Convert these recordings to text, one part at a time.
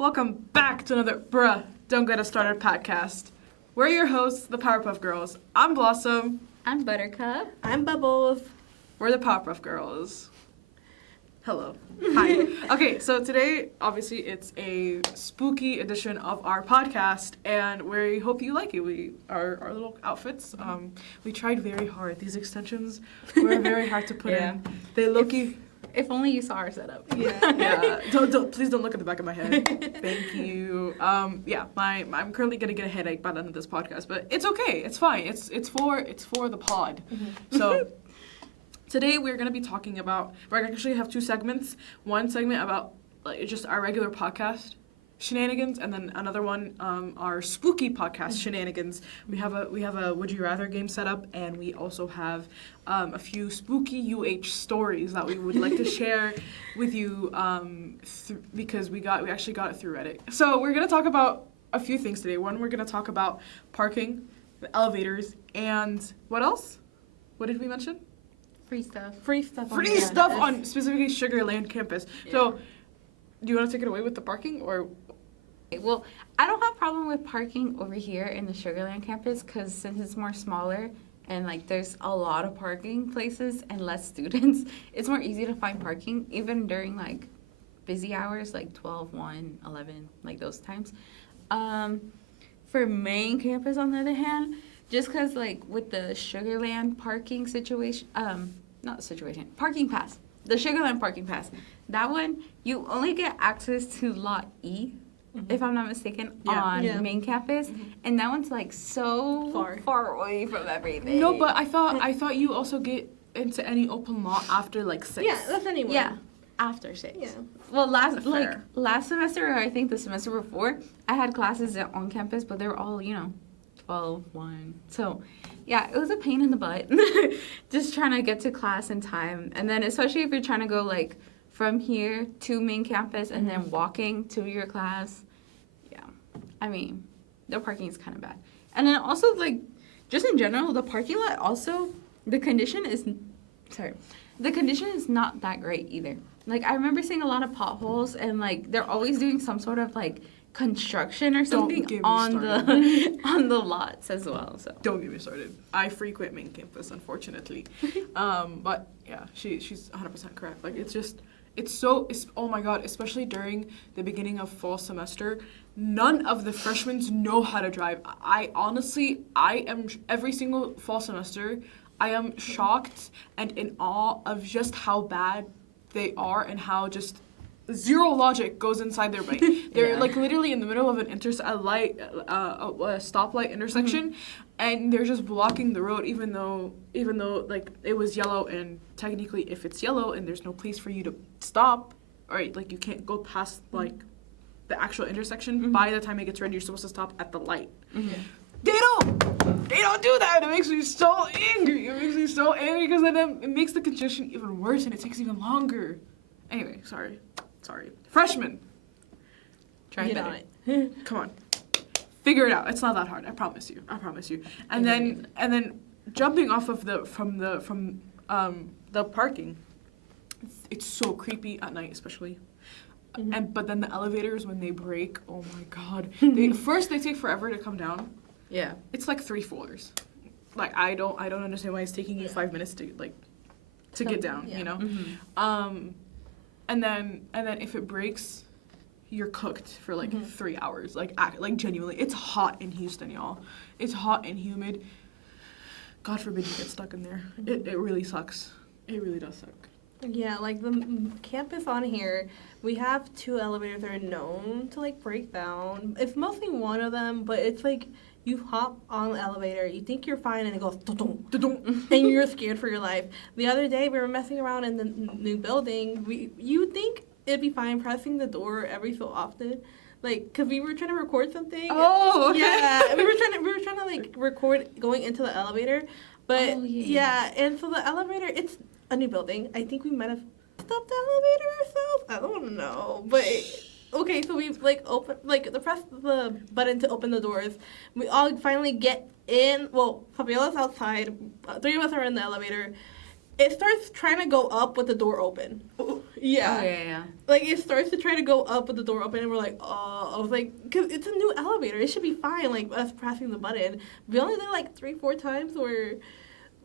Welcome back to another Bruh Don't Get Us Started podcast. We're your hosts, the Powerpuff Girls. I'm Blossom. I'm Buttercup. I'm Bubbles. We're the Powerpuff Girls. Hello. Hi. Okay, so today, obviously, it's a spooky edition of our podcast, and we hope you like it. Our little outfits, we tried very hard. These extensions were very hard to put in. They low-key... If only you saw our setup. Yeah. Please don't look at the back of my head. Thank you. I'm currently gonna get a headache by the end of this podcast, but it's okay. It's fine. It's for the pod. Mm-hmm. So today we're gonna be talking about. We're actually have two segments. One segment about just our regular podcast shenanigans, and then another one our spooky podcast shenanigans. We have a Would You Rather game set up, and we also have a few spooky UH stories that we would like to share with you because we actually got it through Reddit. So we're gonna talk about a few things today. One, we're gonna talk about parking, the elevators, and what else? What did we mention? Free stuff. Free stuff on specifically Sugarland campus. Yeah. So do you want to take it away with the parking or? Well, I don't have a problem with parking over here in the Sugarland campus because since it's more smaller and there's a lot of parking places and less students, it's more easy to find parking even during busy hours 12, 1, 11, those times. For main campus on the other hand, just because with the Sugarland parking situation, parking pass, the Sugarland parking pass, that one you only get access to lot E. Mm-hmm. If I'm not mistaken, on main campus, and that one's so far away from everything. No, but I thought you also get into any open lot after 6. Yeah, that's anywhere. Yeah, after 6. Yeah. Well, last semester, or I think the semester before, I had classes on campus, but they were all 12, 1. So, yeah, it was a pain in the butt, just trying to get to class in time, and then especially if you're trying to go from here to main campus and then walking to your class. Yeah. I mean, the parking is kind of bad. And then also, just in general, the parking lot also, the condition is not that great either. I remember seeing a lot of potholes and, they're always doing some sort of, construction or something on the lots as well. So don't get me started. I frequent main campus, unfortunately. But, yeah, she's 100% correct. It's oh my god, especially during the beginning of fall semester, none of the freshmen know how to drive. I am, every single fall semester, I am shocked and in awe of just how bad they are and how just zero logic goes inside their brain. They're literally in the middle of an a stoplight intersection, and they're just blocking the road even though it was yellow, and technically if it's yellow and there's no place for you to stop, right, you can't go past the actual intersection. By the time it gets red, you're supposed to stop at the light. They don't do that. It makes me so angry. Because then it makes the congestion even worse and it takes even longer. Anyway, sorry. Freshmen. Try it better. Come on. Figure it out. It's not that hard. I promise you. And then jumping off of the parking, it's so creepy at night, especially. But then the elevators, when they break, oh my god. They take forever to come down. Yeah. It's 3 floors. I don't understand why it's taking you 5 minutes to get down, you know? Mm-hmm. And then if it breaks, you're cooked for 3 hours. Genuinely. It's hot in Houston, y'all. It's hot and humid. God forbid you get stuck in there. It really sucks. It really does suck. Yeah, the campus on here, we have 2 elevators that are known to break down. It's mostly one of them, but it's you hop on the elevator, you think you're fine, and it goes dum dum, and you're scared for your life. The other day, we were messing around in the new building. You think it'd be fine pressing the door every so often, because we were trying to record something. Oh, yeah, we were trying to record going into the elevator, but and so the elevator, it's a new building. I think we might have stopped the elevator ourselves. I don't know, but. Okay, so we open press the button to open the doors. We all finally get in. Well, Fabiola's outside. 3 of us are in the elevator. It starts trying to go up with the door open. Yeah. Oh, yeah. Like, it starts to try to go up with the door open, and we're like, oh. I was like, because it's a new elevator. It should be fine, like, us pressing the button. We only did, like, 3-4 times where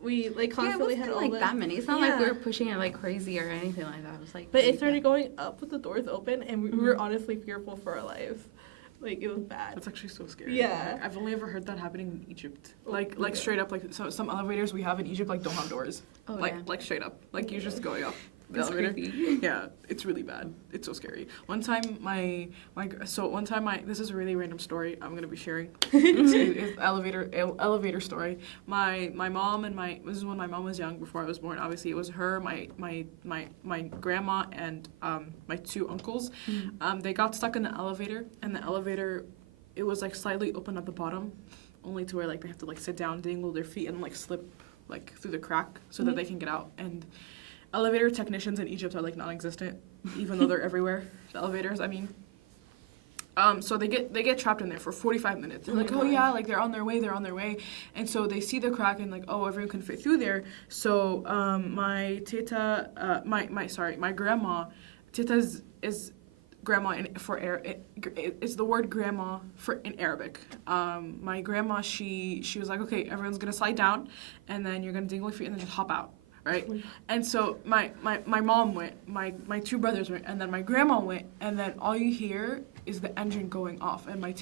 we, like, constantly yeah, it had wasn't all like the... that many. It's not like we were pushing it, like, crazy or anything like that. It was, like... But it pretty started good. going up with the doors open, and we were honestly fearful for our lives. Like, it was bad. That's actually so scary. Yeah. Like, I've only ever heard that happening in Egypt. Like yeah. straight up, like some elevators we have in Egypt like don't have doors. Oh, like yeah. like straight up. Like you're just going up the That's elevator. creepy. Yeah, it's really bad. It's so scary. One time this is a really random story I'm gonna be sharing. It's elevator story. My mom and this is when my mom was young before I was born. Obviously, it was her, my grandma, and my 2 uncles. They got stuck in the elevator, and the elevator, it was like slightly open at the bottom, only to where like they have to like sit down, dangle their feet, and like slip like through the crack so that they can get out. And elevator technicians in Egypt are like non-existent, even though they're everywhere. The elevators, I mean. So they get trapped in there for 45 minutes. They're like, oh yeah, like they're on their way. And so they see the crack and like, oh, everyone can fit through there. So my tita, my grandma, tita is grandma it's the word grandma in Arabic. My grandma, she was like, okay, everyone's gonna slide down, and then you're gonna dangle your feet and then just hop out. Right, and so my mom went, my 2 brothers went, and then my grandma went, and then all you hear is the engine going off, and my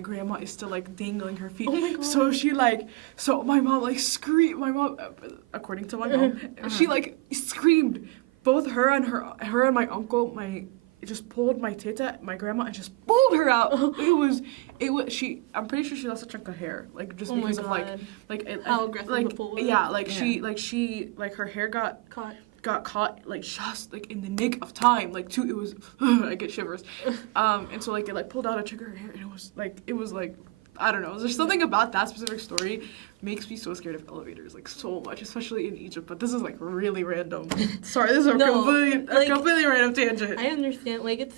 grandma is still like dangling her feet. Oh my God. So my mom like screamed. My mom, according to my mom, she like screamed. Both her and my uncle, just pulled my tita, my grandma, and just pulled her out. I'm pretty sure she lost a chunk of hair, like just because of like how aggressive like the pull was. yeah, like she her hair got caught like just like in the nick of time, like it was I get shivers, and so like it like pulled out a chunk of her hair, and it was like I don't know, there's something about that specific story makes me so scared of elevators, like so much, especially in Egypt. But this is like really random. Sorry, this is a completely random tangent. I understand, like it's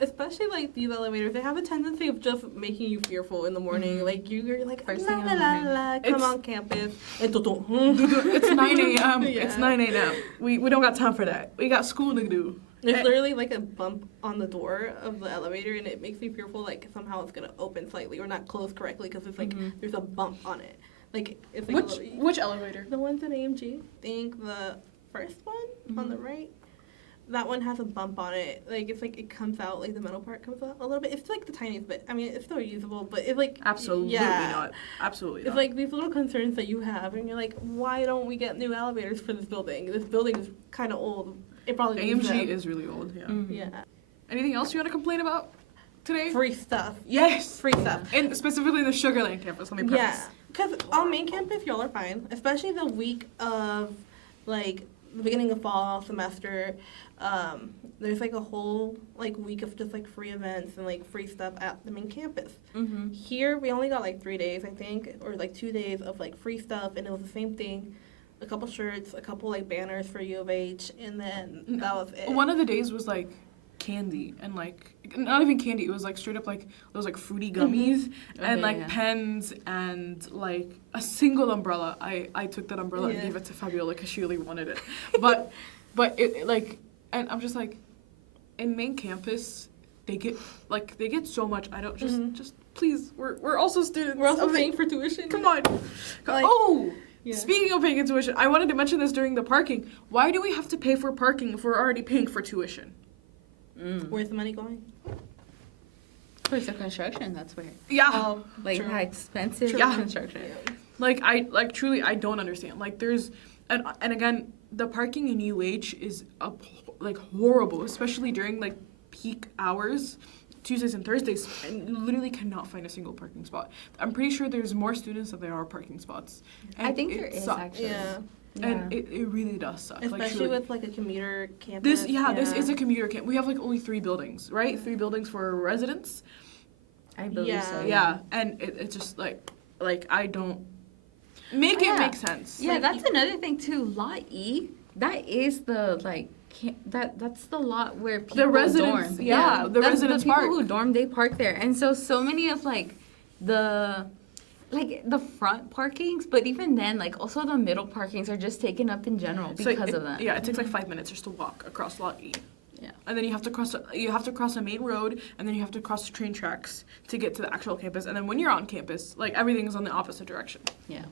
especially like these elevators, they have a tendency of just making you fearful in the morning. Like you're like First la thing in la the la morning. la, come on campus. It's 9 a.m. Yeah. It's 9 a.m. We don't got time for that. We got school to do. There's literally like a bump on the door of the elevator, and it makes me fearful like somehow it's gonna open slightly or not close correctly because it's like there's a bump on it. Like it's like Which elevator? the ones in AMG. I think the first one on the right. That one has a bump on it. Like it's like it comes out, like the metal part comes out a little bit. It's like the tiniest bit. I mean, it's still usable, but it's like Absolutely not. Absolutely not. It's like these little concerns that you have, and you're like, why don't we get new elevators for this building? This building is kind of old. It probably needs AMG them. is really old. Yeah. Yeah. Anything else you want to complain about today? Free stuff. Yes. Free stuff. And specifically the Sugarland campus. Let me preface. Yeah, because on main campus, y'all are fine. Especially the week of, like, the beginning of fall semester. There's, like, a whole, like, week of just, like, free events and, like, free stuff at the main campus. Here, we only got, like, 3 days, I think, or, like, 2 days of, like, free stuff, and it was the same thing. A couple shirts, a couple, like, banners for U of H, and then that was it. One of the days was, like, candy and, like, not even candy. It was, like, straight up, like, those, like, fruity gummies and, like, pens and, like, a single umbrella. I took that umbrella and gave it to Fabiola because she really wanted it. But it, like, and I'm just, like, in main campus, they get so much. I don't, just please, we're also students. We're also paying for tuition. Come on. Like, Speaking of paying tuition, I wanted to mention this during the parking. Why do we have to pay for parking if we're already paying for tuition? Where's the money going? Towards the construction, that's where. Yeah. Like, how expensive construction. Like, truly, I don't understand. Like, there's, and again, the parking in UH is, horrible, especially during, like, peak hours, Tuesdays and Thursdays, and you literally cannot find a single parking spot. I'm pretty sure there's more students than there are parking spots. And I think there is, sucks. actually. Yeah. And it really does suck. Especially with, like, a commuter campus. This is a commuter camp. We have, like, only 3 buildings, right? 3 buildings for residents. I believe so. Yeah, and it's just, like, I don't... Make it make sense. Yeah, like, that's another thing, too. Lot E, that is the, like... That's the lot where people the residents, dorm. the residents the people park. who dorm, they park there, and so many of the front parkings, but even then, like also the middle parkings are just taken up in general because of that. Yeah, it takes like 5 minutes just to walk across lot E. Yeah. And then you have to cross a main road, and then you have to cross the train tracks to get to the actual campus. And then when you're on campus, like everything is on the opposite direction. Yeah.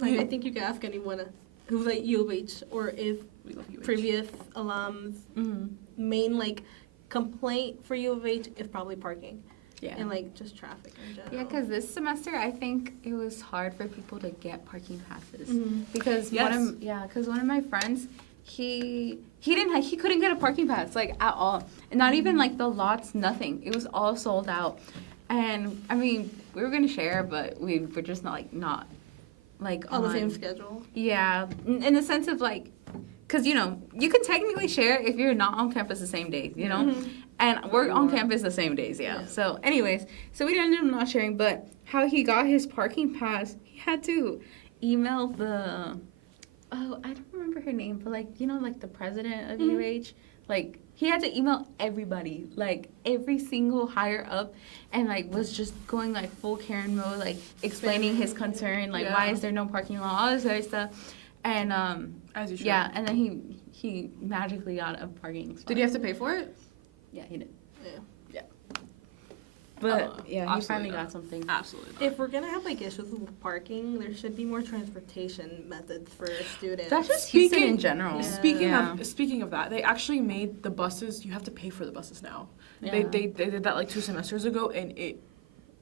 Like, I think you can ask anyone who's like U of H or if We love you. previous alums, Mm-hmm. main like complaint for U of H is probably parking Yeah. and like just traffic in general. Yeah, because this semester I think it was hard for people to get parking passes Mhm. because Yes. one of my friends he couldn't get a parking pass like at all, and not even like the lots, nothing. It was all sold out, and I mean we were gonna share, but we were just not like on the same schedule. Yeah, in the sense of like, because you know you can technically share if you're not on campus the same days, you know. Mhm. And we're on campus the same days, yeah. So, anyways, so we ended up not sharing, but how he got his parking pass, he had to email the, I don't remember her name, but like, you know, like the president of UH, like, he had to email everybody, like, every single higher up, and like, was just going like full Karen mode, like, explaining his concern, like, why is there no parking lot, all this other stuff. And, As you should. yeah, and then he magically got a parking spot. Did you have to pay for it? Yeah, he did. Yeah. But yeah, he absolutely finally not. got something. Absolutely not. If we're gonna have like issues with parking, there should be more transportation methods for students. That's just Houston Speaking- in general. Yeah. Speaking of that, they actually made the buses. You have to pay for the buses now. Yeah. They did that like 2 semesters ago, and it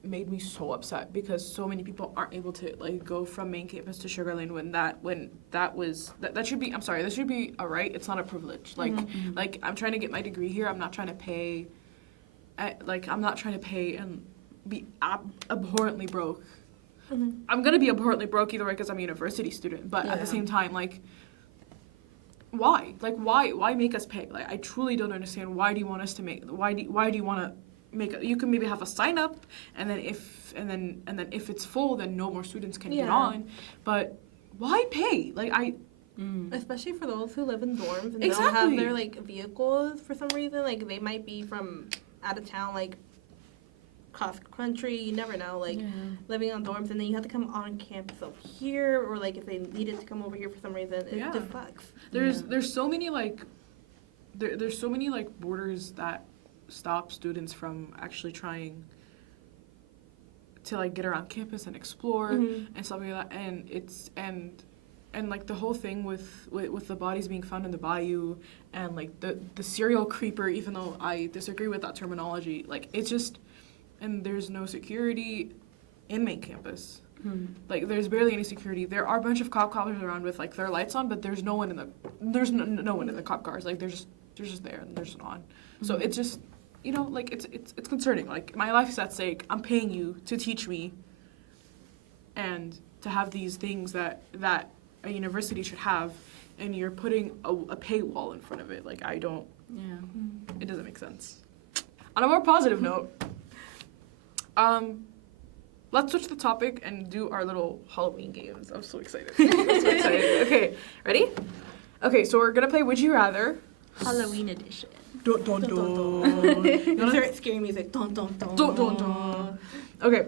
made me so upset because so many people aren't able to like go from main campus to Sugar Lane when that should be. I'm sorry, that should be a right. It's not a privilege. Like like I'm trying to get my degree here. I'm not trying to pay. I'm not trying to pay and be abhorrently broke. Mhm. I'm gonna be abhorrently broke either way because I'm a university student. But at the Yeah. same time, like, why? Like, why make us pay? Like, I truly don't understand. Why do you want us to make? Why do you want to make? You can maybe have a sign up, and then if it's full, then no more students can get Yeah. on. But why pay? Like, Especially for those who live in dorms and don't Exactly. have their like vehicles for some reason. Like they might be from out of town, like cross country. You never know. Like living on dorms, and then you have to come on campus over here, or like if they needed to come over here for some reason, it Yeah. just sucks. there's so many like there's so many like borders that stop students from actually trying to like get around campus and explore Mhm. and stuff like that, and it's and like the whole thing with the bodies being found in the bayou and like the serial creeper, even though I disagree with that terminology, like it's just, and there's no security in main campus. Like there's barely any security. There are a bunch of cop cars around with like their lights on, but there's no one in the cop cars. Like they're just there and they're just on. So it's just, you know, like it's concerning. Like my life is at stake. I'm paying you to teach me and to have these things that a university should have, and you're putting a paywall in front of it. Like I don't, it doesn't make sense. On a more positive note, let's switch the topic and do our little Halloween games. I'm so excited. Okay, ready? Okay, so we're gonna play Would You Rather. Halloween edition. Dun, dun, Dun, dun. dun, You wanna- Insert scary music. Dun dun dun. Dun, dun, dun. Okay.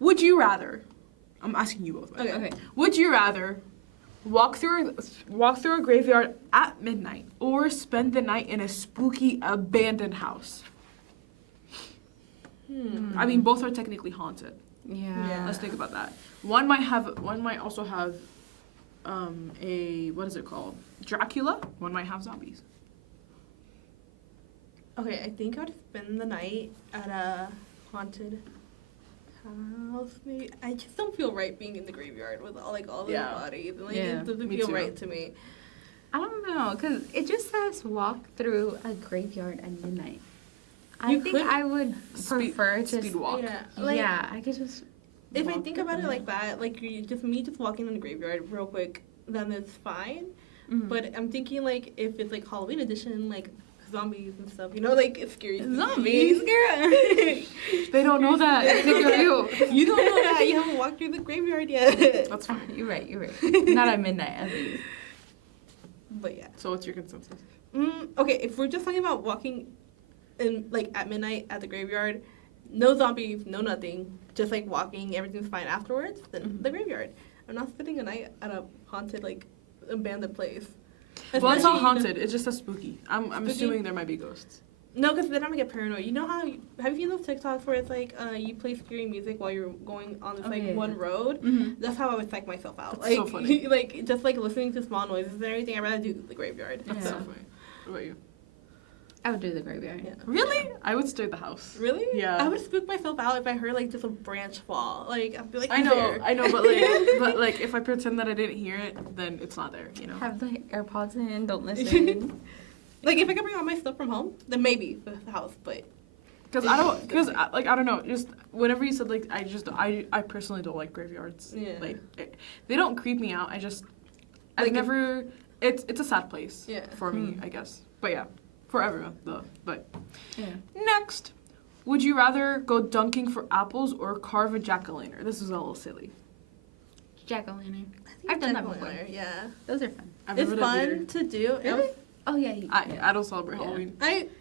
Would you rather? I'm asking you both. by the way. Okay. Would you rather walk through a graveyard at midnight or spend the night in a spooky abandoned house? I mean, both are technically haunted. Yeah. Let's think about that. One might also have a, what is it called? Dracula. One might have zombies. Okay, I think I would spend the night at a haunted house. Maybe I just don't feel right being in the graveyard with all those Yeah. bodies. Like Yeah, it doesn't me feel too. right to me. I don't know, because it just says walk through a graveyard at midnight. I You think could I would prefer to. Speed walk. Yeah, like, Yeah, I could just. if I walk think at about it night. like that, like just walking in the graveyard real quick, then it's fine. Mhm. But I'm thinking like if it's like Halloween edition, like zombies and stuff, you know, like it's scary. Zombies, girl. They don't know that. They think you're you. You don't know that. You haven't walked through the graveyard yet. That's fine. You're right. Not at midnight, at least. But yeah. So what's your consensus? Okay, if we're just talking about walking in like at midnight at the graveyard, no zombies, no nothing, just like walking, everything's fine afterwards, then Mhm. the graveyard. I'm not spending a night at a haunted like abandoned place. Well, it's not Especially- haunted. It's just a spooky. I'm Spooky? assuming there might be ghosts. No, because then I'm gonna get paranoid. You know how have you seen those TikToks where it's like you play scary music while you're going on this Oh, like yeah, one yeah. road? Mhm. That's how I would psych myself out. That's like so funny. like just like listening to small noises and everything. I'd rather do the graveyard. That's so Yeah. funny. What about you? I would do the graveyard. Yeah. Really? I would stay at the house. Really? Yeah. I would spook myself out if I heard like just a branch fall. Like I'd be like, I "Who's know, there?" I know, but like if I pretend that I didn't hear it, then it's not there, you know. Have the AirPods in, don't listen. Like if I could bring all my stuff from home, then maybe the house. But Because I don't know. Just whenever you said like, I personally don't like graveyards. Yeah. Like they don't creep me out. I've Like, never. It's a sad place. Yeah. For me, I guess. But yeah, for everyone though. But Yeah. next, would you rather go dunking for apples or carve a jack-o'-lantern? This is a little silly. Jack-o'-lantern. I've done that before. Yeah. Those are fun. I've It's never done either. fun to do. Really? Oh yeah. I don't celebrate Yeah. Halloween.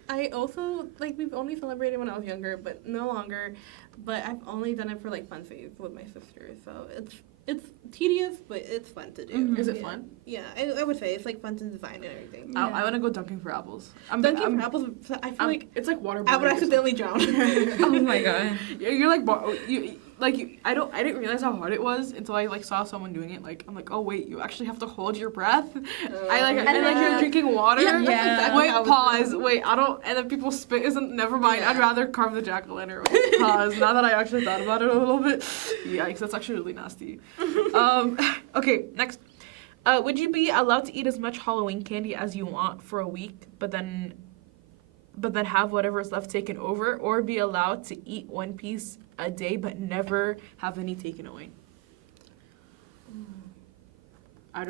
I also like we've only celebrated when I was younger, but no longer. But I've only done it for like funsies with my sister, so it's tedious, but it's fun to do. Mhm. Is it Yeah. fun? Yeah, I would say it's like fun to design and everything. Yeah. I want to go dunking for apples. Dunking for apples, I feel like it's like water. I would or something. accidentally drown. Oh my god. You're like I didn't realize how hard it was until I like saw someone doing it. Like I'm like, oh wait, you actually have to hold your breath. And like you're drinking water. Yeah, that's Yeah. exactly Wait, how it pause. was. Wait, I don't. And then people spit. Isn't never mind. I'd Yeah. rather carve the jack-o'-lantern. Pause. Now that I actually thought about it a little bit, yikes, that's actually really nasty. Okay, next. Would you be allowed to eat as much Halloween candy as you want for a week, but then have whatever's left taken over, or be allowed to eat one piece a day but never have any taken away? I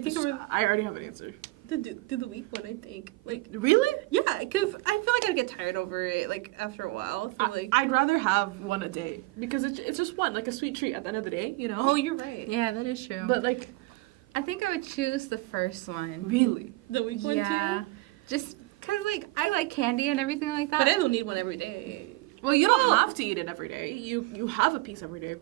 think I already have an answer. do the week one, I think. Like Really? yeah, because I feel like I'd get tired over it like after a while. So like I'd rather have one a day because it's just one, like a sweet treat at the end of the day, you know. oh, you're right. Yeah, that is true. But like, I think I would choose the first one. really? The week one Yeah. too. Just cause like I like candy and everything like that. But I don't need one every day. Well, you don't have to eat it every day. You have a piece every day.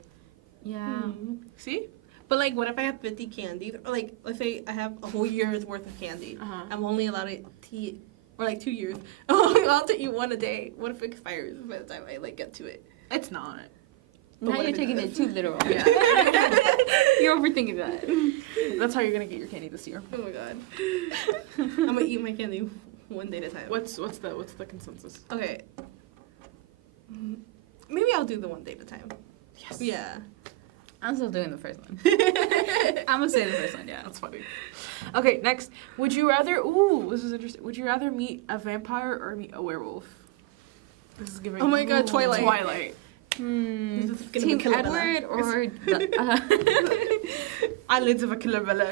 yeah. Mhm. See? But like, what if I have 50 candies? Or like, let's say I have a whole year's worth of candy. Uh-huh. I'm only allowed to eat, or like 2 years. I'm only allowed to eat one a day. What if it expires by the time I like get to it? It's not. But Now what you're if it taking does? it too literal. Yeah. You're overthinking that. That's how you're gonna get your candy this year. Oh my god. I'm gonna eat my candy one day at a time. What's the consensus? Okay. Maybe I'll do the one day at a time. Yes. Yeah. I'm still doing the first one. I'm gonna say the first one. Yeah. That's funny. Okay, next. Would you rather? Ooh, this is interesting. Would you rather meet a vampire or meet a werewolf? This is giving. Oh my God, Ooh, Twilight. Twilight. This is gonna Team be Killer Edward or Eyelids of a killer Bella.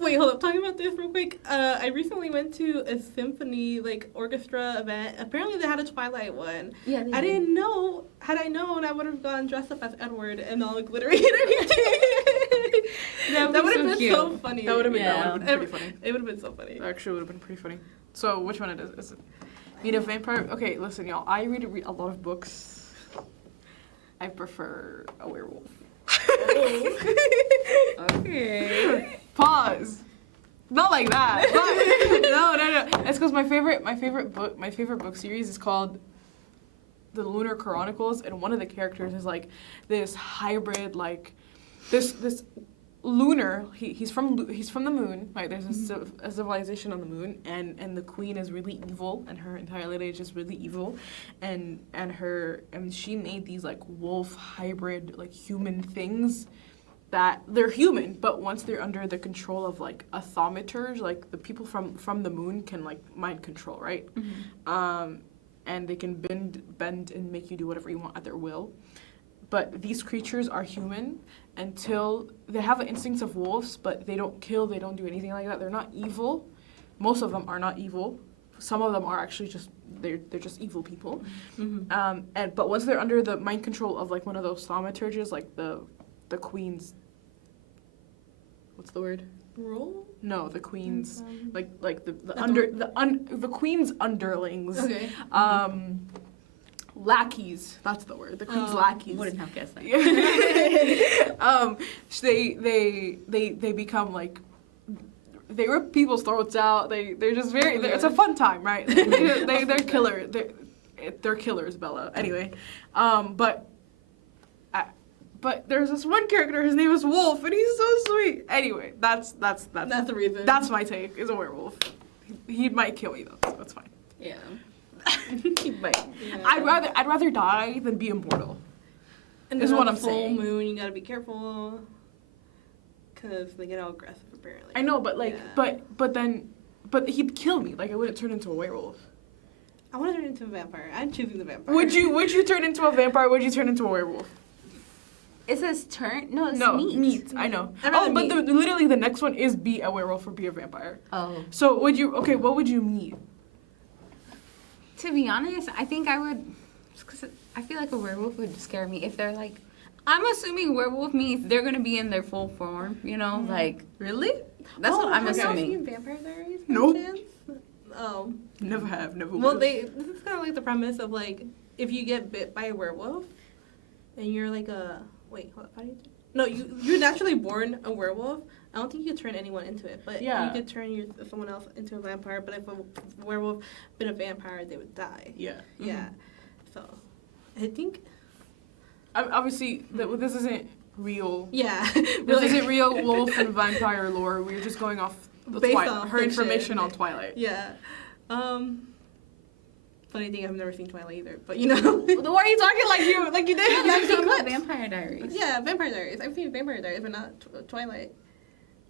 Wait, hold up. Talking about this real quick. I recently went to a symphony like orchestra event. Apparently they had a Twilight one. Yeah. I didn't know. Had I known, I would have gone dressed up as Edward and all glittery and everything. That That would would have be been so so funny. That would have been, Yeah. pretty funny. It would have been so funny. That actually would have been pretty funny. So which one it is? Is it meet a vampire? Okay, listen, y'all. I read a lot of books. I prefer a werewolf. Okay. Pause. Not like that. No. It's because my favorite book series is called The Lunar Chronicles, and one of the characters is like this hybrid, like this lunar. He's from the moon. Right? There's a civilization on the moon, and the queen is really evil, and her entire lineage is really evil, and she made these like wolf hybrid like human things. That they're human, but once they're under the control of like automators, like the people from the moon can like mind control, right? Mm-hmm. And they can bend and make you do whatever you want at their will. But these creatures are human until they have the instincts of wolves, but they don't kill, they don't do anything like that. They're not evil. Most of them are not evil. Some of them are actually just they're just evil people. Mm-hmm. But once they're under the mind control of like one of those thaumaturges, like the queen's, what's the word? Roll? No, the queen's like the Like the queen's underlings. Okay. Lackeys. That's the word. The queen's lackeys. Wouldn't have guessed that. they become like they rip people's throats out. They're just very. It's a fun time, right? They're killer. They're killers, Bella. Anyway, but there's this one character. His name is Wolf, and he's so sweet. Anyway, that's the reason. That's my take. Is a werewolf. He might kill me though, so that's fine. Yeah. He might. Yeah. I'd rather die than be immortal. And is then what on I'm full saying. moon, you gotta be careful. Because they get all aggressive, apparently. I know, but like, Yeah. but he'd kill me. Like I wouldn't turn into a werewolf. I want to turn into a vampire. I'm choosing the vampire. Would you turn into a vampire? Would you turn into a werewolf? It says turn. No, it's No, meat. I know. I'd rather But meat. literally the next one is be a werewolf or be a vampire. Oh. So would you? Okay, what would you meet? To be honest, I think I would. Cause I feel like a werewolf would scare me if they're like. I'm assuming werewolf means they're gonna be in their full form. You know, like Really? that's what I'm have y'all assuming. seen Vampire Diaries? by Nope. chance? Oh. Never have. Never. Well, will. this is kind of like the premise of like if you get bit by a werewolf, and you're like a wait, how do you? No, you're naturally born a werewolf. I don't think you could turn anyone into it, but Yeah. you could turn someone else into a vampire. But if a werewolf been a vampire, they would die. Yeah. Yeah. So, I think. Obviously, this isn't real. Yeah. This isn't real wolf and vampire lore. We're just going off Based off her fiction. information on Twilight. Yeah. Funny thing, I've never seen Twilight either, but you know. Why are you talking like you did? Yeah, I've that's seen about clips. Vampire Diaries. Yeah, Vampire Diaries. I've seen Vampire Diaries, but not Twilight.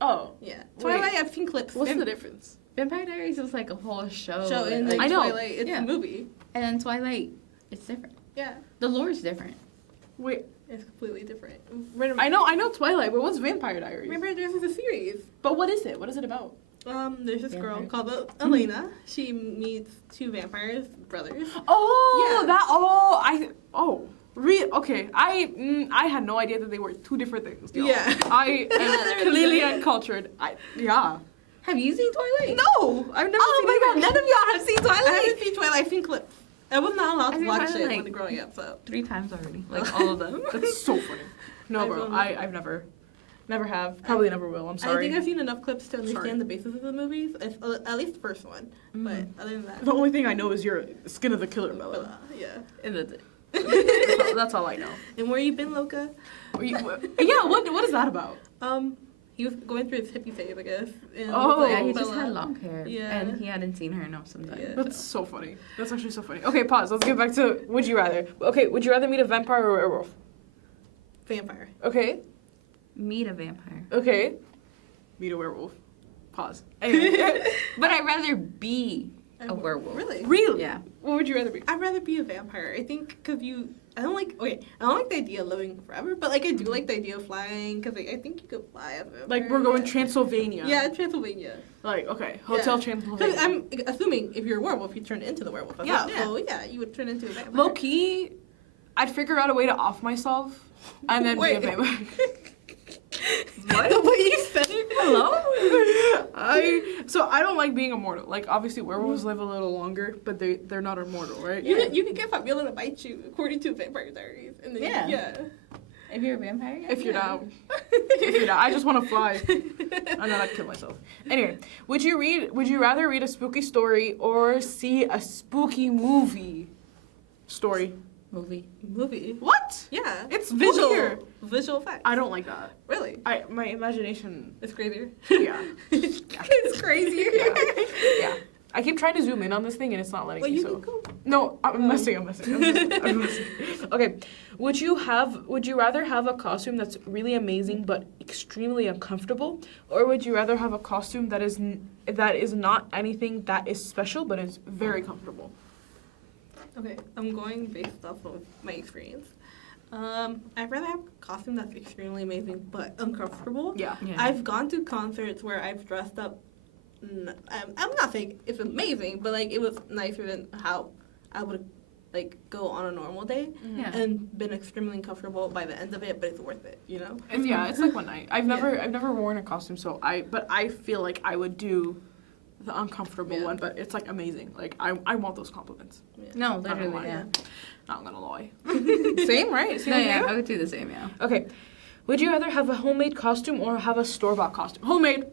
Oh. Yeah. Wait. Twilight, I've seen clips. What's the difference? Vampire Diaries is like a whole show. Show in like, like, I know. Twilight, it's Yeah. a movie. and then Twilight, it's different. Yeah. The lore is different. Wait. It's completely different. I know Twilight, but what's Vampire Diaries? Vampire Diaries is a series. But what is it? What is it about? There's this girl Vampire. called Elena. She meets two vampires, brothers. Oh, Yeah. Okay, I had no idea that they were two different things. Yo. Yeah. I They're am clearly uncultured. Yeah. Have you seen Twilight? No, I've never Oh seen my god, it. none of y'all have seen Twilight? I haven't seen Twilight. I've seen clips. I was not allowed I've to seen watch Twilight, it like- when growing up, so. 3 times already. Like all of them. That's so funny. No, I've bro, only- I've never have. Probably never will. I'm I sorry. think I've seen enough clips to understand Sorry. the basis of the movies, at least the first one. But other than that, The only thing I know is your skin of the killer, Bella. yeah. And that's it. That's all I know. And where you been, Loca? Yeah, what is that about? He was going through his hippie phase, I guess. And Oh, was Yeah, like, he just Bella. had long hair. Yeah. And he hadn't seen her in some time. Yeah. That's so funny. That's actually so funny. Okay, pause. Let's get back to would you rather. Okay, would you rather meet a vampire or a werewolf? Vampire. Okay. Meet a vampire. Okay. Meet a werewolf. Pause. Anyway. But I'd rather be a werewolf. Really? Really? Yeah. What would you rather be? I'd rather be a vampire. I think because I don't like the idea of living forever, but like I do like the idea of flying because I think you could fly as a vampire. Like we're going yeah. Transylvania. Yeah, Transylvania. Like okay, Hotel Yeah. Transylvania. Because I'm assuming if you're a werewolf, you turn into the werewolf. As Yeah. well. So yeah, you would turn into a vampire. Low key, I'd figure out a way to off myself, and then Wait. be a vampire. What? The way you said it. Hello? I don't like being immortal. Like obviously werewolves live a little longer, but they're not immortal, right? You could get Fabiola to bite you according to Vampire Diaries. And then Yeah. If you're a vampire? If you're Yeah. down. If you're down. I just want to fly. And then I'd kill myself. Anyway, would you rather read a spooky story or see a spooky movie? Story. Movie. Movie. What? Yeah. It's visual. spookier. Visual effects. I don't like that. Really. My imagination. It's crazier. Yeah. It's crazier. Yeah. I keep trying to zoom in on this thing and it's not letting Well, me. you So can go. no, I'm messing. I'm messing. Okay. Would you rather have a costume that's really amazing but extremely uncomfortable, or would you rather have a costume that is not anything that is special but is very comfortable? Okay, I'm going based off of my experience. I'd rather have a costume that's extremely amazing but uncomfortable. Yeah. Yeah. I've gone to concerts where I've dressed up. I'm not saying it's amazing, but like it was nicer than how I would like go on a normal day, Yeah. and been extremely uncomfortable by the end of it. But it's worth it, you know. It's like one night. I've never worn a costume, so I feel like I would do the uncomfortable Yeah. one, but it's like amazing. Like I want those compliments. No, Not gonna literally, lie. yeah. Not gonna lie. Same, right? Same No, with yeah, you? I would do the same, yeah. Okay. Would you rather have a homemade costume or have a store-bought costume? Homemade.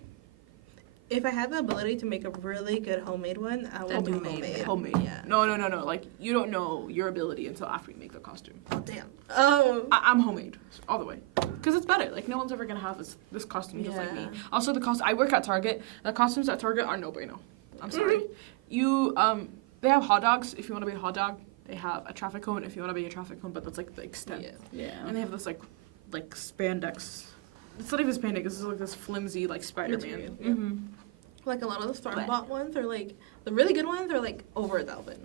if I had the ability to make a really good homemade one, I would do homemade. Homemade. Yeah. No. Like, you don't know your ability until after you make the costume. Oh, damn. Oh. I'm homemade all the way. Because it's better. Like, no one's ever going to have this costume just like me. Also, I work at Target. The costumes at Target are no bueno. I'm sorry. They have hot dogs if you want to be a hot dog. They have a traffic cone if you want to be a traffic cone, but that's like the extent. Yeah. And they have this like spandex. It's not even spandex. It's like this flimsy like Spider-Man. Mm-hmm. Like a lot of the store-bought ones are like the really good ones are like over $1,000,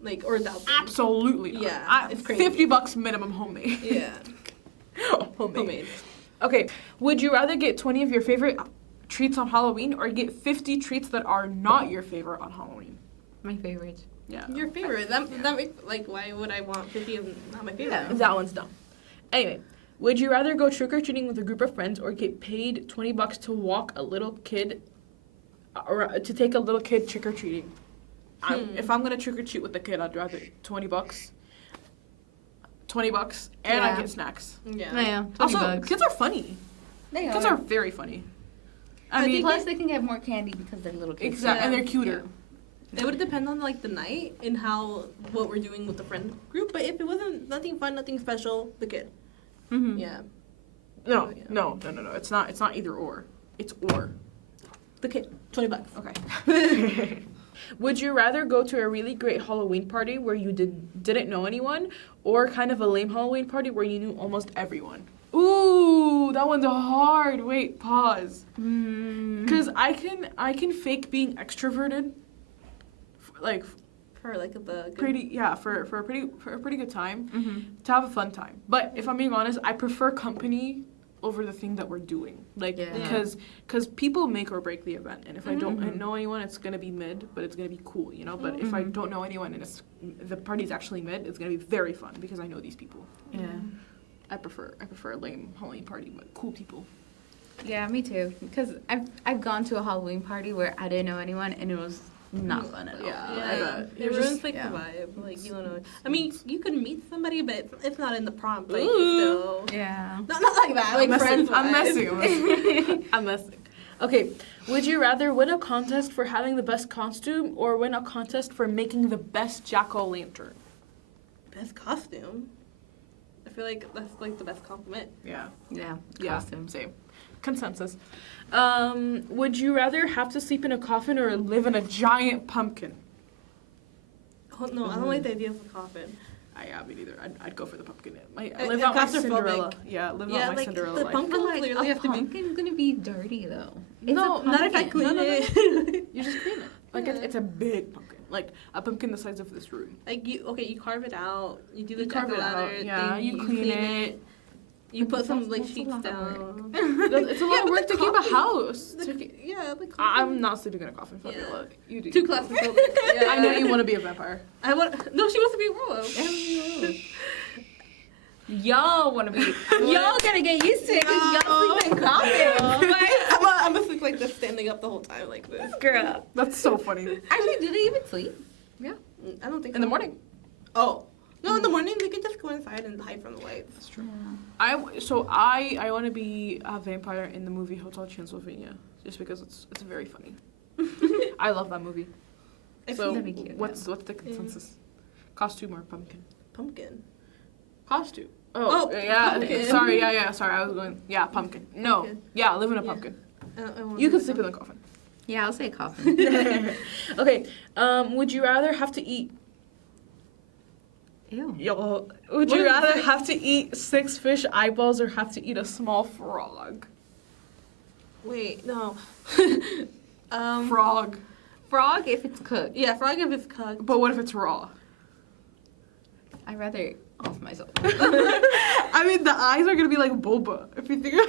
like or $1,000. Absolutely not. Yeah, it's crazy. $50 minimum homemade. Yeah. Homemade. Okay, would you rather get 20 of your favorite treats on Halloween or get 50 treats that are not your favorite on Halloween? My favorite. Yeah. Your favorite. That makes, like, why would I want 50 of not my favorite? Yeah, that one's dumb. Anyway, would you rather go trick-or-treating with a group of friends or get paid $20 to walk a little kid, or to take a little kid trick-or-treating? If I'm going to trick-or-treat with the kid, I'd rather $20. $20 and I get snacks. Yeah. Also, $20. kids are funny. Kids are very funny. I mean, plus they can get more candy because they're little kids. exactly, and they're cuter. It would depend on like the night and what we're doing with the friend group. But if it wasn't nothing fun, nothing special, the kid. Mm-hmm. Yeah. No. It's not either or. It's or. The kid. $20. Okay. Would you rather go to a really great Halloween party where you didn't know anyone, or kind of a lame Halloween party where you knew almost everyone? Ooh, that one's hard. Wait, pause. Because I can fake being extroverted, for a pretty good time, to have a fun time. But if I'm being honest, I prefer company over the thing that we're doing, because people make or break the event, and if I don't know anyone, it's gonna be mid, but it's gonna be cool, you know. But if I don't know anyone and the party's actually mid, it's gonna be very fun because I know these people. Yeah. I prefer a lame Halloween party, but cool people. Yeah, me too. Because I've gone to a Halloween party where I didn't know anyone and it was not fun at all. Yeah. It ruins like the vibe. Like you don't know. I mean, you could meet somebody, but it's not in the prompt. Like Yeah. Not like that. Like friends. I'm messing. I'm messing. Okay. Would you rather win a contest for having the best costume or win a contest for making the best jack-o'-lantern? Best costume. I feel like that's like the best compliment. Yeah. Yeah. Costume. Same. Consensus. Would you rather have to sleep in a coffin or live in a giant pumpkin? Oh no, I don't like the idea of a coffin. Me neither. I'd go for the pumpkin. I And live out my claustrophobic. Cinderella. Yeah, live out my like Cinderella the life. pumpkin But like clearly a have to be. pumpkin's gonna be dirty though. No, Not if I clean it. You just clean it. Like it's a big pumpkin. Like a pumpkin the size of this room. Like you carve it out. You do the You carve it out. jack-o'-lantern Yeah, thing, you clean it. You put some like That's a sheets lot of down. It's a lot of but work the to keep a coffin- house. The coffin. I'm not sleeping in a coffin. Fabiola. Yeah. You do. Too claustrophobic. Yeah. I know you want to be a vampire. No, she wants to be a werewolf. Y'all wanna be y'all gotta get used to it because y'all sleep in coffins. I'm gonna sleep like this, standing up the whole time like this. Girl. That's so funny. Actually, do they even sleep? I don't think In the so. morning. Oh. No, in the morning they could just go inside and hide from the lights. That's true. I want to be a vampire in the movie Hotel Transylvania just because it's very funny. I love that movie. So That'd be cute, what's the consensus? Costume or pumpkin? Pumpkin. Costume. Oh, yeah. pumpkin. Sorry, yeah. Sorry, I was going. Yeah, pumpkin. No. Pumpkin. Yeah, live in a pumpkin. I wanna You be can sleep in the coffin. Yeah, I'll say coffin. Okay. Would you rather have to eat? Ew. Yo. Would you rather have to eat 6 fish eyeballs or have to eat a small frog? Wait, no. Frog. Frog if it's cooked. Yeah, frog if it's cooked. But what if it's raw? I'd rather off myself. I mean, the eyes are gonna be like boba. If you think.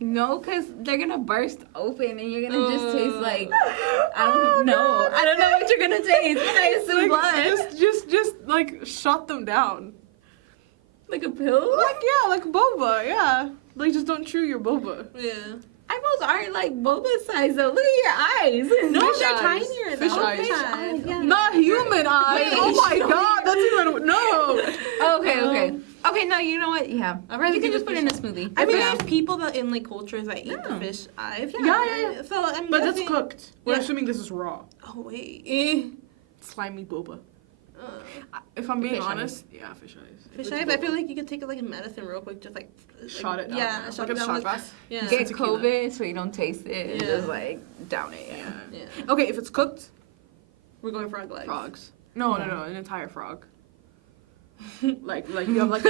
No, because they're gonna burst open and you're gonna just taste like I don't know. I don't know what you're gonna taste. But I assume blood. Just like shut them down. Like a pill? Like boba. Yeah. Like just don't chew your boba. Yeah. Eyeballs aren't like boba size though. Look at your eyes. No, Fish they're eyes. tinier. Fish though. eyes. Fish eyes. Yeah. Not human eyes. Wait, Oh my show god, that's even no. Okay. Okay, Okay, no, you know what? Yeah. I'd rather You can do just the put it in a fish smoothie. I mean, Yeah. there's people that in like cultures that eat Yeah. the fish eyes. Yeah. So I'm But that's guessing- cooked. We're Yeah. assuming this is raw. Oh wait. Slimy boba. Uh, If I'm being Fish eyes. honest, yeah, fish eyes. If fish it's eyes. I boba. feel like you could take it like in medicine real quick, just like Shot it down. Yeah, there. shot Like it a down shot with- glass. Yeah. Get tequila. COVID so you don't taste it. And Yeah. just like down it. Yeah. Yeah. Okay, if it's cooked, We're going frog legs. frogs. No, Yeah. no, an entire frog. like you have like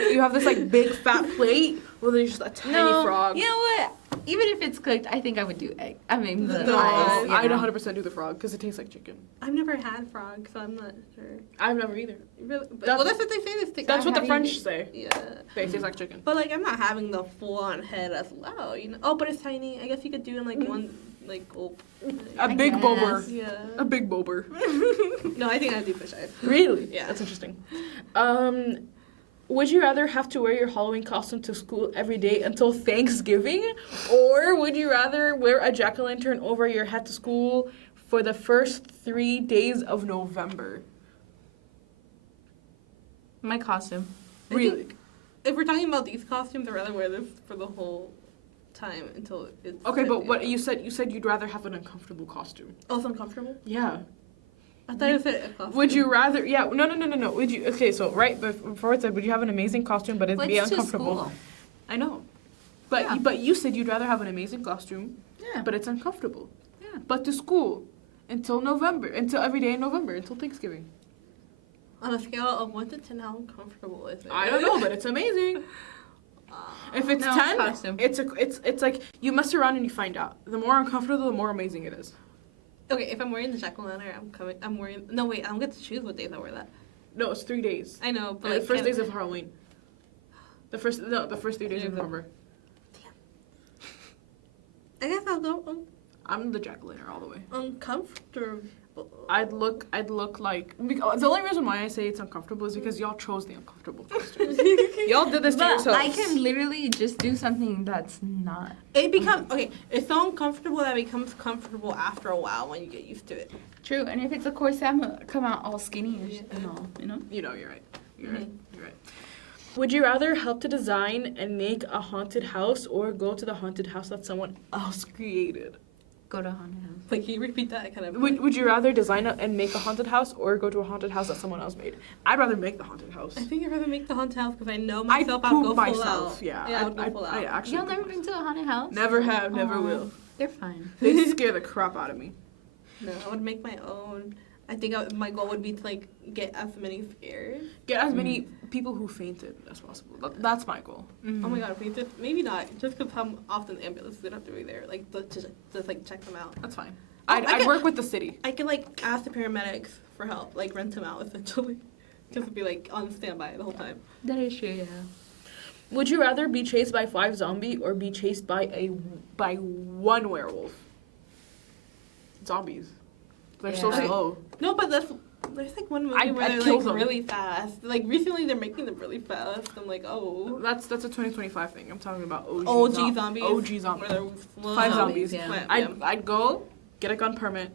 you have this like big fat plate where there's just a tiny frog. You know what? Even if it's cooked, I think I would do egg. I mean, the No, eyes. Yeah. I'd 100% do the frog because it tastes like chicken. I've never had frog, so I'm not sure. I've never either. Really? But, That's- well, that's what they say. This That's what the have you French been- say. Yeah. They taste like chicken. But like, I'm not having the full-on head as well. You know. Oh, but it's tiny. I guess you could do in like one like gulp. A big guess. bober. Yeah. A big bober. No, I think I'd do fish eyes. Really? Yeah. That's interesting. Would you rather have to wear your Halloween costume to school every day until Thanksgiving? Or would you rather wear a jack-o'-lantern over your head to school for the first 3 days of November? My costume. I Really? think if we're talking about these costumes, I'd rather wear this for the whole time until it's. Okay, but what you said you'd rather have an uncomfortable costume. Oh, so uncomfortable? Yeah. I thought you said a costume. Would you rather? Yeah. No. Would you? Okay. So right before it said, would you have an amazing costume, but it'd But be it's to uncomfortable? school. I know. But Yeah. but you said you'd rather have an amazing costume, Yeah. but it's uncomfortable. Yeah. But to school until November, until every day in November, until Thanksgiving. On a scale of 1 to 10, how uncomfortable is it? I don't know, but it's amazing. If it's No, 10, costume. it's like you mess around and you find out. The more uncomfortable, the more amazing it is. Okay, if I'm wearing the jack-o'-lantern, I'm wearing. No, wait, I don't get to choose what days I wear that. No, it's 3 days. I know, but Like, like, first can- days of Halloween. The first 3 days of November. I guess I'll go I'm the jack-o'-lantern all the way. uncomfortable. I'd look like the only reason why I say it's uncomfortable is because y'all chose the uncomfortable costumes. Y'all did this to But yourselves. I can literally just do something that's not. It becomes okay. It's so uncomfortable that it becomes comfortable after a while when you get used to it. True, and if it's a corset, I'm gonna come out all skinny and all, you know? You know, you're right. You're Mm-hmm. right. You're right. Would you rather help to design and make a haunted house or go to the haunted house that someone else created? Go to haunted house. Like, can you repeat that? I kind of. Would you rather design and make a haunted house or go to a haunted house that someone else made? I'd rather make the haunted house. I think I'd rather make the haunted house because I know I'd myself. I'll poop go full myself. out. Yeah, I would go full I out. actually Y'all never poop been to a haunted house? Never have, never Aw. will. They're fine. They scare the crap out of me. No, I would make my own. I think my goal would be to like get as many scares. Get as many people who fainted as possible. That's my goal. Mm-hmm. Oh my god, maybe not. Just because how often the ambulances would have to be there, like to just like check them out. That's fine. Oh, I'd I could- work with the city. I could like ask the paramedics for help, like rent them out essentially, just to be like on standby the whole time. That is true, yeah. Would you rather be chased by 5 zombies or be chased by one werewolf? Zombies. They're so Yeah. slow. No, but there's like one movie I'd where they're kill like them. really fast. Like recently, they're making them really fast. I'm like, oh. That's a 2025 thing. I'm talking about OG, OG zombies. OG zombies. Where they're slow 5 zombies. yeah. I'd go get a gun permit,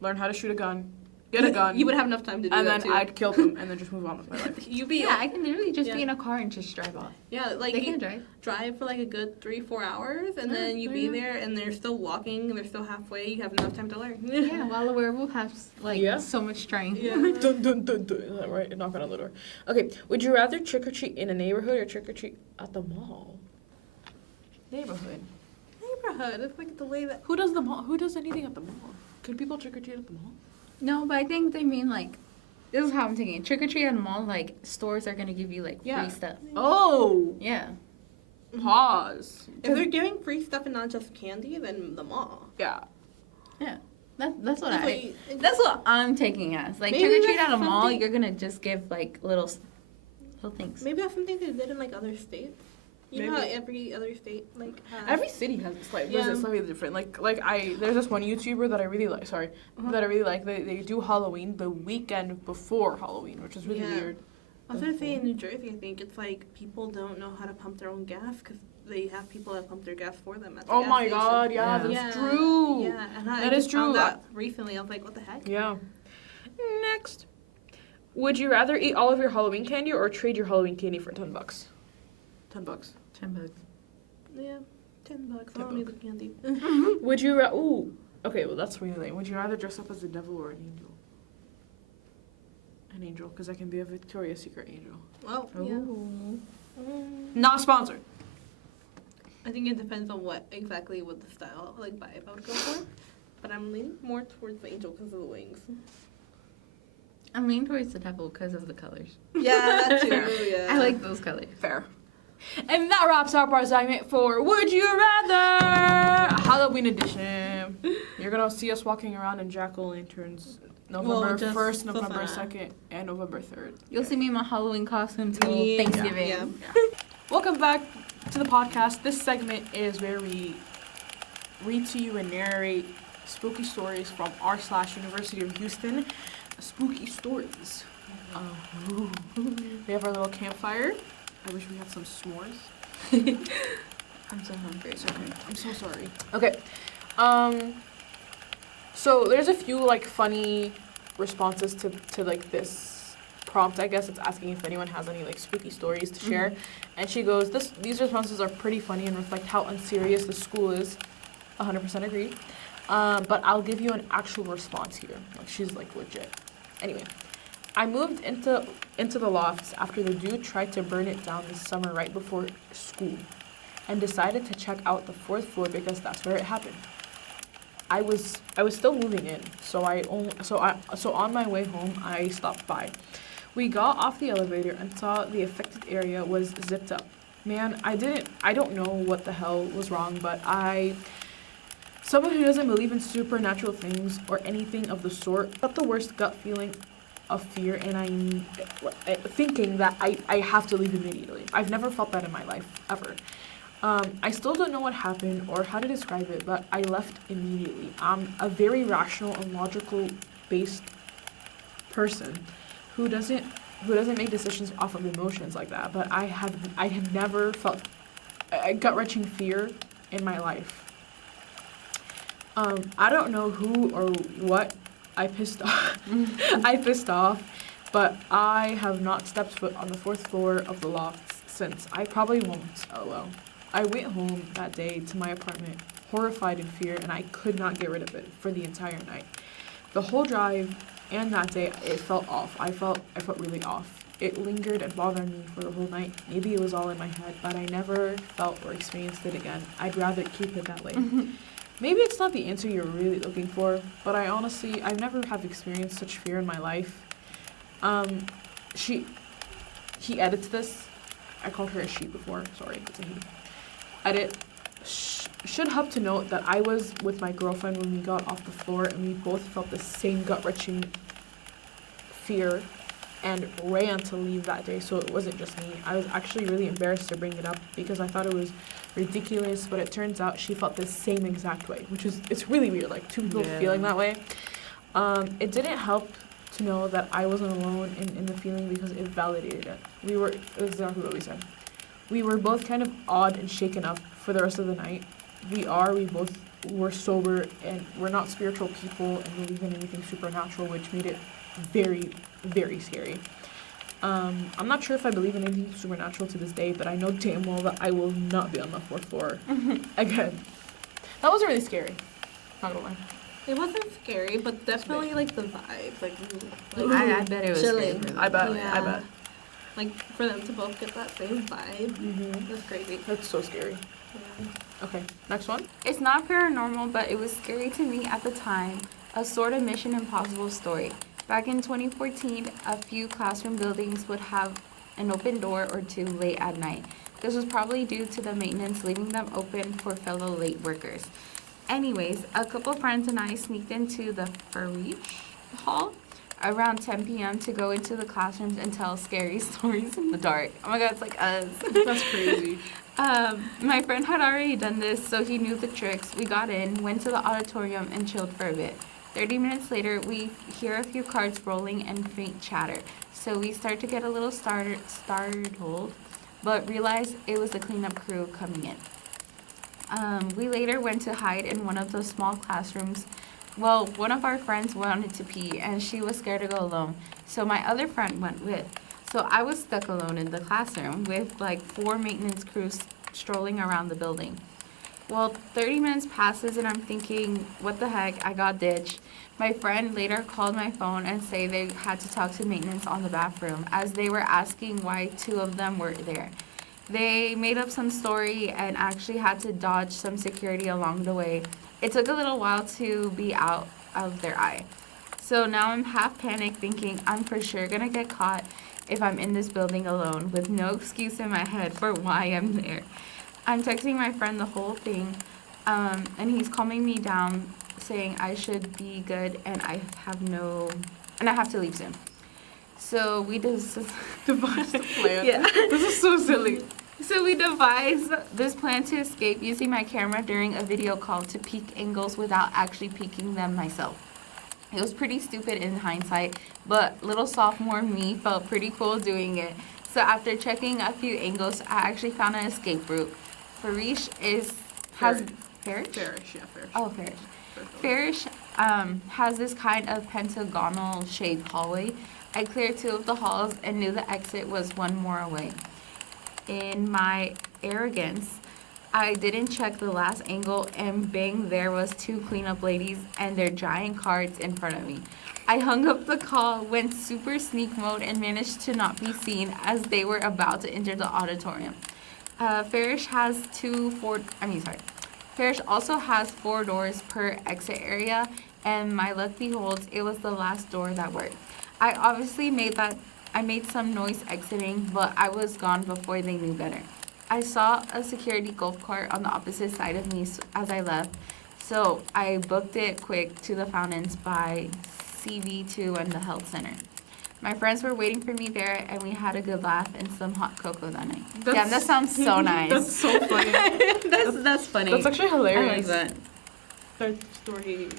learn how to shoot a gun, get a gun, You would have enough time to do and that then too. I'd kill them and then just move on with my life. You'd be Yeah, I can literally just Yeah. be in a car and just drive off. yeah, like They you can drive. drive for like a good 3-4 hours, and Yeah, then you there be you go. there, and they're still walking, and they're still halfway. You have enough time to learn. Yeah, while the werewolf has like Yeah. so much strength. Yeah. Dun, dun, dun, dun. Is that right? Knock on the door. Okay. Would you rather trick or treat in a neighborhood or trick or treat at the mall? Neighborhood. Neighborhood. It's like the way that. Who does the mall? Who does anything at the mall? Can people trick or treat at the mall? No, but I think they mean like, this is how I'm taking it. Trick or treat at a mall, like stores are gonna give you like Yeah. free stuff. Oh, Yeah. pause. If they're giving free stuff and not just candy, then the mall. Yeah. That's what Like, That's what I'm taking as. Like Maybe trick or treat that's at a mall, something- you're gonna just give like little things. maybe that's something they did in like other states. You know how Maybe. every other state like has. Every city has does Yeah. it slightly different. There's this one YouTuber that I really like. Sorry, Uh-huh. that I really like. They do Halloween the weekend before Halloween, which is really Yeah. weird. I was gonna say in New Jersey, I think it's like people don't know how to pump their own gas because they have people that pump their gas for them at the Oh gas my station. God, yeah, Yeah. that's Yeah, true. Yeah, and I That is just found true. that recently. I was like, what the heck? Yeah. Next. Would you rather eat all of your Halloween candy or trade your Halloween candy for $10? $10. $10. Yeah, $10. I 10 don't need the candy. Would you ooh. Okay, well that's really lame. Would you rather dress up as a devil or an angel? An angel, because I can be a Victoria's Secret angel. Well, yeah. Not sponsored. I think it depends on what the style, like vibe I would go for. But I'm leaning more towards the angel because of the wings. I'm leaning towards the devil because of the colors. Yeah, that too. Yeah. I like those colors. Fair. And that wraps up our segment for Would You Rather Halloween edition. You're gonna see us walking around in jack-o'-lanterns November 1st, November 2nd, and November 3rd. You'll see me in my Halloween costume till Yeah. Thanksgiving. Yeah. Welcome back to the podcast. This segment is where we read to you and narrate spooky stories from r/University of Houston. Spooky stories. We have our little campfire. I wish we had some s'mores. I'm so hungry. It's okay. I'm so sorry. Okay. So there's a few like funny responses to like this prompt. I guess it's asking if anyone has any like spooky stories to share. And she goes, these responses are pretty funny and reflect how unserious the school is. 100% agree. But I'll give you an actual response here. Like she's like legit. Anyway, I moved into the lofts after the dude tried to burn it down this summer right before school, and decided to check out the 4th floor because that's where it happened. I was still moving in, so on my way home I stopped by. We got off the elevator and saw the affected area was zipped up. Man, I don't know what the hell was wrong, but someone who doesn't believe in supernatural things or anything of the sort, got the worst gut feeling of fear, and I'm thinking that I have to leave immediately. I've never felt that in my life, ever. I still don't know what happened or how to describe it, but I left immediately. I'm a very rational and logical-based person who doesn't make decisions off of emotions like that, but I have never felt a gut-wrenching fear in my life. I don't know who or what I pissed off, but I have not stepped foot on the 4th floor of the lofts since. I probably won't, LOL. I went home that day to my apartment, horrified in fear, and I could not get rid of it for the entire night. The whole drive and that day, it felt off. I felt really off. It lingered and bothered me for the whole night. Maybe it was all in my head, but I never felt or experienced it again. I'd rather keep it that way. Maybe it's not the answer you're really looking for, but I've never have experienced such fear in my life. He edits this. I called her a she before. Sorry, it's a he. Edit. Should help to note that I was with my girlfriend when we got off the floor, and we both felt the same gut-wrenching fear and ran to leave that day, so it wasn't just me. I was actually really embarrassed to bring it up because I thought it was ridiculous, but it turns out she felt the same exact way, it's really weird, like two people feeling that way. It didn't help to know that I wasn't alone in the feeling because it validated it. It was exactly what we said. We were both kind of odd and shaken up for the rest of the night. We both were sober and we're not spiritual people and believe in anything supernatural, which made it very, very scary. I'm not sure if I believe in anything supernatural to this day, but I know damn well that I will not be on the 4th floor again. That wasn't really scary. Not gonna lie. It wasn't scary, but definitely like the vibe. Like I bet it was chilling. scary. I bet. Like for them to both get that same vibe, that's crazy. That's so scary. Yeah. Okay, next one. It's not paranormal, but it was scary to me at the time. A sort of Mission Impossible story. Back in 2014, a few classroom buildings would have an open door or two late at night. This was probably due to the maintenance leaving them open for fellow late workers. Anyways, a couple friends and I sneaked into the Farich Hall around 10 p.m. to go into the classrooms and tell scary stories in the dark. Oh my god, it's like us. That's crazy. My friend had already done this, so he knew the tricks. We got in, went to the auditorium, and chilled for a bit. 30 minutes later, we hear a few cards rolling and faint chatter. So we start to get a little startled, but realize it was the cleanup crew coming in. We later went to hide in one of those small classrooms Well, one of our friends wanted to pee, and she was scared to go alone. So my other friend went with. So I was stuck alone in the classroom with like 4 maintenance crews strolling around the building. Well, 30 minutes passes and I'm thinking, what the heck, I got ditched. My friend later called my phone and say they had to talk to maintenance on the bathroom as they were asking why 2 of them were there. They made up some story and actually had to dodge some security along the way. It took a little while to be out of their eye. So now I'm half panicked thinking I'm for sure gonna get caught if I'm in this building alone with no excuse in my head for why I'm there. I'm texting my friend the whole thing, and he's calming me down, saying I should be good and I have to leave soon. So we just Devised a plan. Yeah. This is so silly. So we devised this plan to escape using my camera during a video call to peek angles without actually peeking them myself. It was pretty stupid in hindsight, but little sophomore me felt pretty cool doing it. So after checking a few angles, I actually found an escape route. Farish has Farish? Farish, yeah, Farish. Oh, Farish has this kind of pentagonal shaped hallway. I cleared 2 of the halls and knew the exit was 1 more away. In my arrogance, I didn't check the last angle, and bang, there was 2 cleanup ladies and their giant carts in front of me. I hung up the call, went super sneak mode, and managed to not be seen as they were about to enter the auditorium. Farish also has 4 doors per exit area, and my luck beholds, it was the last door that worked. I made some noise exiting, but I was gone before they knew better. I saw a security golf cart on the opposite side of me as I left, so I booked it quick to the Fountains by CV2 and the health center. My friends were waiting for me there, and we had a good laugh and some hot cocoa that night. Damn, that sounds so nice. That's so funny. That's funny. That's actually I hilarious. like that. Third story.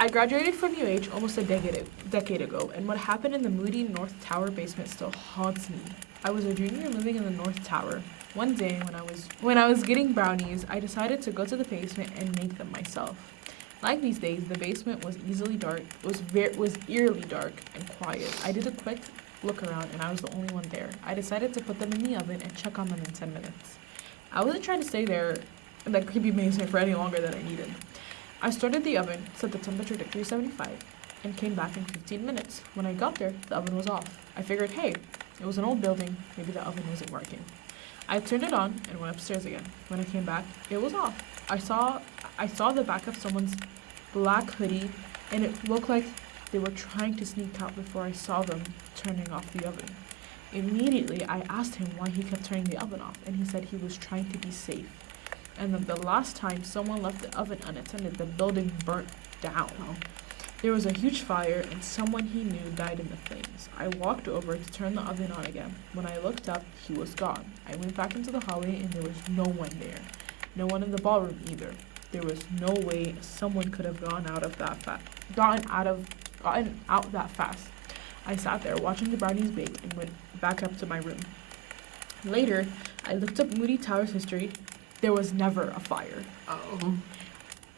I graduated from UH almost a decade ago, and what happened in the moody North Tower basement still haunts me. I was a junior living in the North Tower. One day, when I was getting brownies, I decided to go to the basement and make them myself. Like these days, the basement was eerily dark and quiet. I did a quick look around, and I was the only one there. I decided to put them in the oven and check on them in 10 minutes. I wasn't trying to stay there in that creepy basement for any longer than I needed. I started the oven, set the temperature to 375, and came back in 15 minutes. When I got there, the oven was off. I figured, hey, it was an old building, maybe the oven wasn't working. I turned it on and went upstairs again. When I came back, it was off. I saw the back of someone's black hoodie, and it looked like they were trying to sneak out before I saw them turning off the oven. Immediately, I asked him why he kept turning the oven off, and he said he was trying to be safe. And then the last time someone left the oven unattended, the building burnt down. There was a huge fire, and someone he knew died in the flames. I walked over to turn the oven on again. When I looked up, he was gone. I went back into the hallway, and there was no one there. No one in the ballroom either. There was no way someone could have gotten out that fast. I sat there watching the brownies bake and went back up to my room. Later, I looked up Moody Tower's history. There was never a fire. Oh.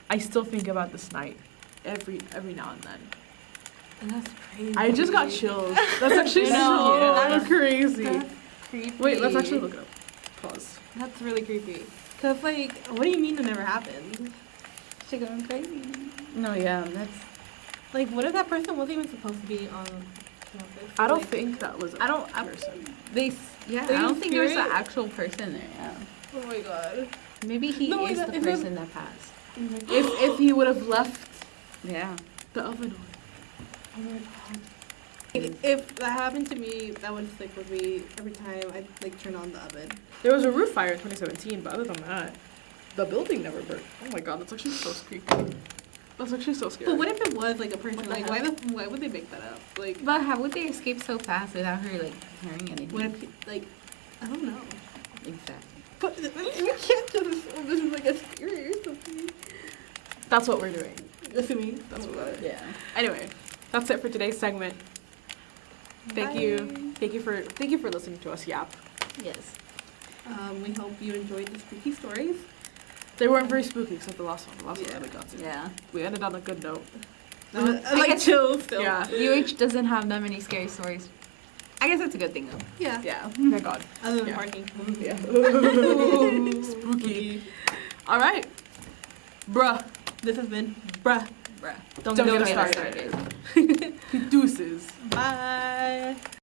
I still think about this night every now and then. That's crazy. I just got chills. That's actually I know. so crazy. That's creepy. Wait, let's actually look it up. Pause. That's really creepy. Cause like, what do you mean it never happened? She going crazy. No, yeah, that's. Like, what if that person wasn't even supposed to be on campus? I don't Like, think that was a person. I They don't think there was an spirit? actual person there. Yeah. Oh my god. Maybe he No, is that- the is that- person that passed. If he would have left Yeah. the oven on. Oh my god. Like, if that happened to me, that would stick with me every time I like turn on the oven. There was a roof fire in 2017, but other than that, the building never burnt. Oh my god, that's actually so creepy. That's actually so scary. But what if it was like a person? What the Like, why would they make that up? Like, But how would they escape so fast without her like hearing anything? what if like, I don't know. Exactly. But you can't just assume this is like a scary or something. That's what we're doing. Assuming. That's what. Yeah. Anyway, that's it for today's segment. Thank Bye. you. Thank you for listening to us yap. Yes. We hope you enjoyed the spooky stories. They weren't very spooky except the last one. The last one Yeah. really got to. Yeah. We ended on a good note. I Like guess- chill still. Yeah. UH doesn't have that many scary stories. I guess that's a good thing though. Yeah. Yeah. Thank God. Other than Yeah. parking. Yeah. Spooky. All right. Bruh. This has been bruh. Bruh. Don't Don't get get us us started. started. Deuces. Bye.